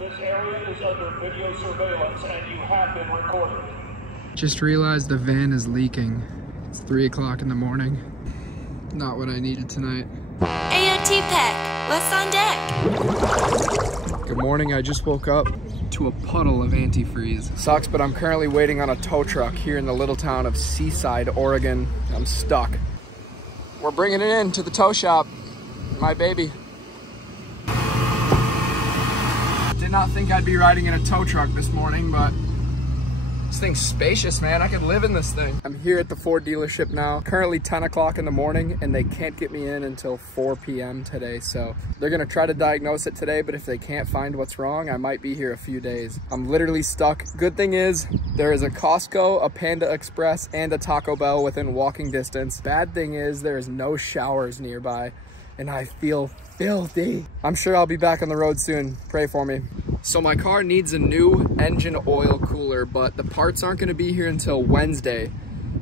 This area is under video surveillance and you have been recorded. Just realized the van is leaking. It's 3 o'clock in the morning. Not what I needed tonight. AOT Pack, what's on deck? Good morning, I just woke up to a puddle of antifreeze. Sucks, but I'm currently waiting on a tow truck here in the little town of Seaside, Oregon. I'm stuck. We're bringing it in to the tow shop. My baby. Did not think I'd be riding in a tow truck this morning, but this thing's spacious, man. I could live in this thing. I'm here at the Ford dealership now. Currently 10 o'clock in the morning, and they can't get me in until 4 p.m. today. So they're gonna try to diagnose it today, but if they can't find what's wrong, I might be here a few days. I'm literally stuck. Good thing is, there is a Costco, a Panda Express, and a Taco Bell within walking distance. Bad thing is, there is no showers nearby, and I feel filthy. I'm sure I'll be back on the road soon. Pray for me. So my car needs a new engine oil cooler, but the parts aren't gonna be here until Wednesday,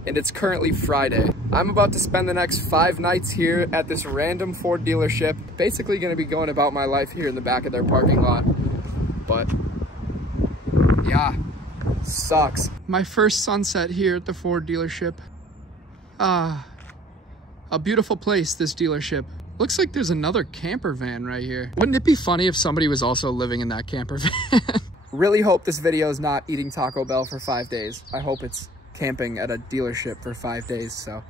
and it's currently Friday. I'm about to spend the next 5 nights here at this random Ford dealership. Basically gonna be going about my life here in the back of their parking lot. But yeah, sucks. My first sunset here at the Ford dealership. A beautiful place, this dealership. Looks like there's another camper van right here. Wouldn't it be funny if somebody was also living in that camper van? Really hope this video is not eating Taco Bell for 5 days. I hope it's camping at a dealership for 5 days, so.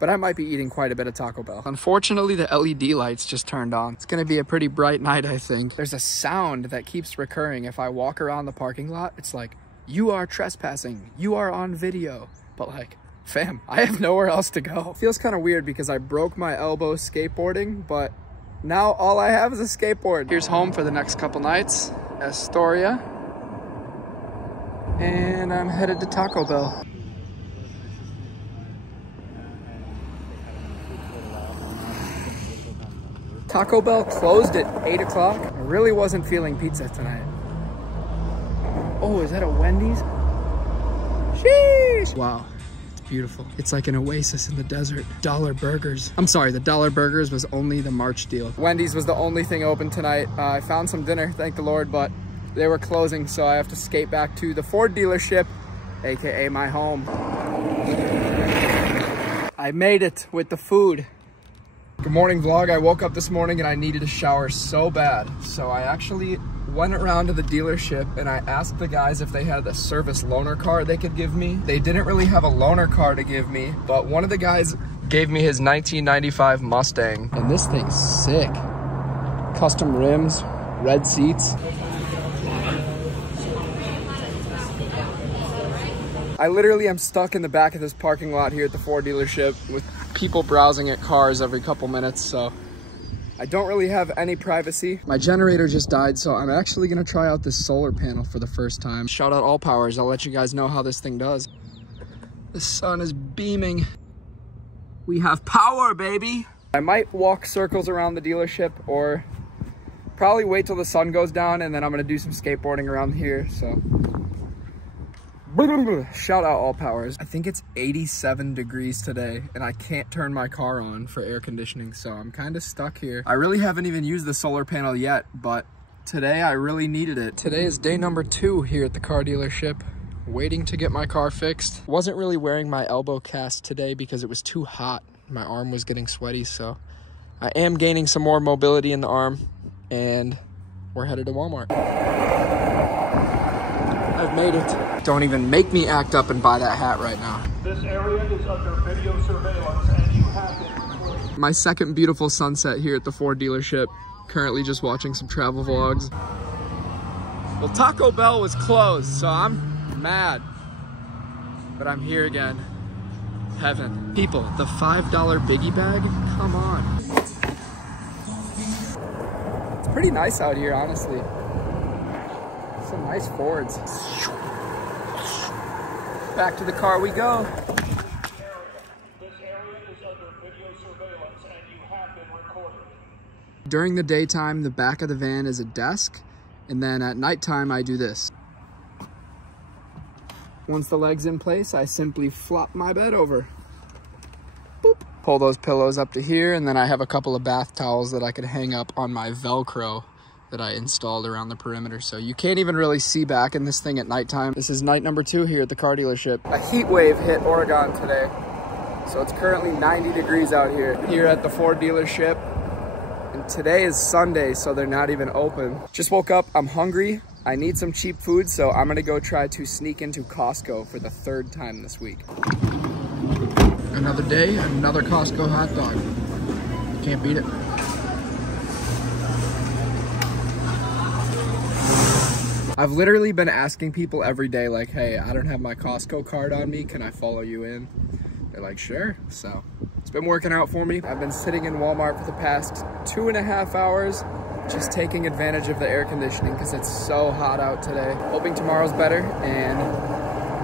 But I might be eating quite a bit of Taco Bell. Unfortunately, the LED lights just turned on. It's gonna be a pretty bright night, I think. There's a sound that keeps recurring. If I walk around the parking lot, it's like, you are trespassing, you are on video. But like, fam, I have nowhere else to go. Feels kind of weird because I broke my elbow skateboarding, but now all I have is a skateboard. Here's home for the next couple nights, Astoria. And I'm headed to Taco Bell. Taco Bell closed at 8 o'clock. I really wasn't feeling pizza tonight. Oh, is that a Wendy's? Sheesh. Wow. Beautiful. It's like an oasis in the desert. Dollar Burgers. I'm sorry, the Dollar Burgers was only the March deal. Wendy's was the only thing open tonight. I found some dinner, thank the Lord, but they were closing, so I have to skate back to the Ford dealership, AKA my home. I made it with the food. Good morning, vlog. I woke up this morning and I needed a shower so bad. So I actually went around to the dealership and I asked the guys if they had the service loaner car they could give me. They didn't really have a loaner car to give me, but one of the guys gave me his 1995 Mustang. And this thing's sick. Custom rims, red seats. I literally am stuck in the back of this parking lot here at the Ford dealership with people browsing at cars every couple minutes, so I don't really have any privacy. My generator just died, so I'm actually gonna try out this solar panel for the first time. Shout out ALLPOWERS, I'll let you guys know how this thing does. The sun is beaming. We have power, baby. I might walk circles around the dealership or probably wait till the sun goes down and then I'm gonna do some skateboarding around here, so. Shout out ALLPOWERS. I think it's 87 degrees today and I can't turn my car on for air conditioning, so I'm kind of stuck here. I really haven't even used the solar panel yet, but today I really needed it. Today is day number 2 here at the car dealership, waiting to get my car fixed. Wasn't really wearing my elbow cast today because it was too hot. My arm was getting sweaty, so I am gaining some more mobility in the arm and we're headed to Walmart. I've made it. Don't even make me act up and buy that hat right now. This area is under video surveillance and you have been recorded. My second beautiful sunset here at the Ford dealership. Currently just watching some travel vlogs. Well, Taco Bell was closed, so I'm mad. But I'm here again. Heaven. People, the $5 biggie bag? Come on. It's pretty nice out here, honestly. Some nice Fords. Back to the car we go. This area is under video surveillance and you have been recorded. During the daytime, the back of the van is a desk, and then at nighttime, I do this. Once the leg's in place, I simply flop my bed over. Boop. Pull those pillows up to here, and then I have a couple of bath towels that I could hang up on my Velcro that I installed around the perimeter. So you can't even really see back in this thing at nighttime. This is night number 2 here at the car dealership. A heat wave hit Oregon today. So it's currently 90 degrees out here at the Ford dealership. And today is Sunday, so they're not even open. Just woke up, I'm hungry. I need some cheap food, so I'm gonna go try to sneak into Costco for the 3rd time this week. Another day, another Costco hot dog. Can't beat it. I've literally been asking people every day, like, hey, I don't have my Costco card on me. Can I follow you in? They're like, sure. So it's been working out for me. I've been sitting in Walmart for the past 2.5 hours, just taking advantage of the air conditioning because it's so hot out today. Hoping tomorrow's better, and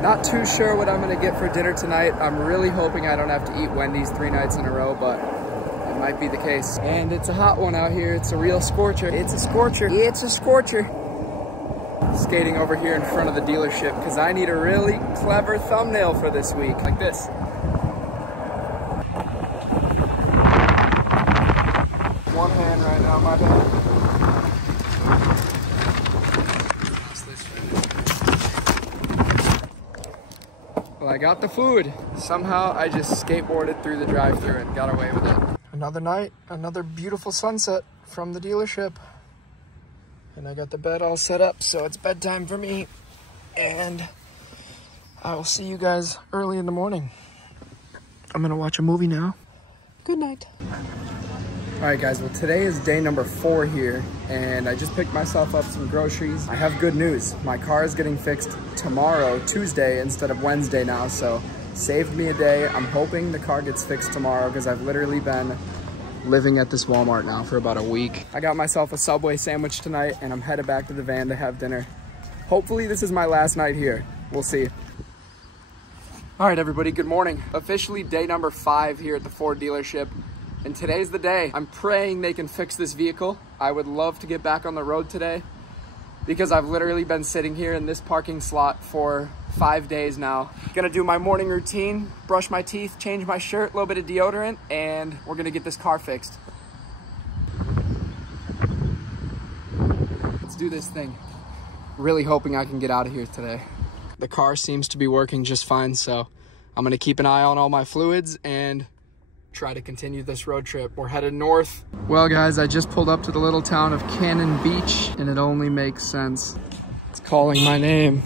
not too sure what I'm gonna get for dinner tonight. I'm really hoping I don't have to eat Wendy's 3 nights in a row, but it might be the case. And it's a hot one out here. It's a real scorcher. It's a scorcher. It's a scorcher. Skating over here in front of the dealership because I need a really clever thumbnail for this week, like this. One hand right now, my bad. Well, I got the food. Somehow I just skateboarded through the drive-thru and got away with it. Another night, another beautiful sunset from the dealership. And I got the bed all set up, so it's bedtime for me. And I will see you guys early in the morning. I'm gonna watch a movie now. Good night. All right, guys, well, today is day number 4 here, and I just picked myself up some groceries. I have good news. My car is getting fixed tomorrow, Tuesday, instead of Wednesday now, so saved me a day. I'm hoping the car gets fixed tomorrow because I've literally been living at this Walmart now for about a week. I got myself a Subway sandwich tonight, and I'm headed back to the van to have dinner. Hopefully this is my last night here. We'll see. All right, everybody, good morning. Officially day number 5 here at the Ford dealership, and today's the day. I'm praying they can fix this vehicle. I would love to get back on the road today because I've literally been sitting here in this parking slot for 5 days now. Gonna do my morning routine, brush my teeth, change my shirt, a little bit of deodorant, and we're gonna get this car fixed. Let's do this thing. Really hoping I can get out of here today. The car seems to be working just fine, so I'm gonna keep an eye on all my fluids and try to continue this road trip. We're headed north. Well, guys, I just pulled up to the little town of Cannon Beach, and it only makes sense. It's calling my name.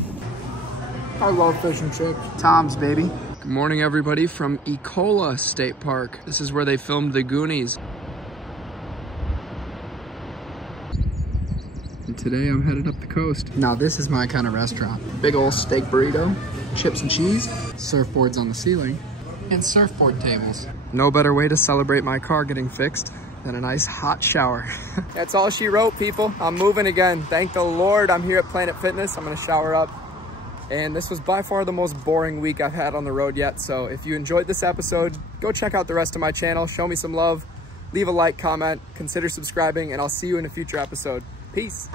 I love fish and chips. Tom's, baby. Good morning, everybody, from Ecola State Park. This is where they filmed the Goonies. And today I'm headed up the coast. Now this is my kind of restaurant. Big old steak burrito, chips and cheese, surfboards on the ceiling, and surfboard tables. No better way to celebrate my car getting fixed than a nice hot shower. That's all she wrote, people. I'm moving again. Thank the Lord I'm here at Planet Fitness. I'm gonna shower up. And this was by far the most boring week I've had on the road yet. So if you enjoyed this episode, go check out the rest of my channel. Show me some love. Leave a like, comment, consider subscribing, and I'll see you in a future episode. Peace.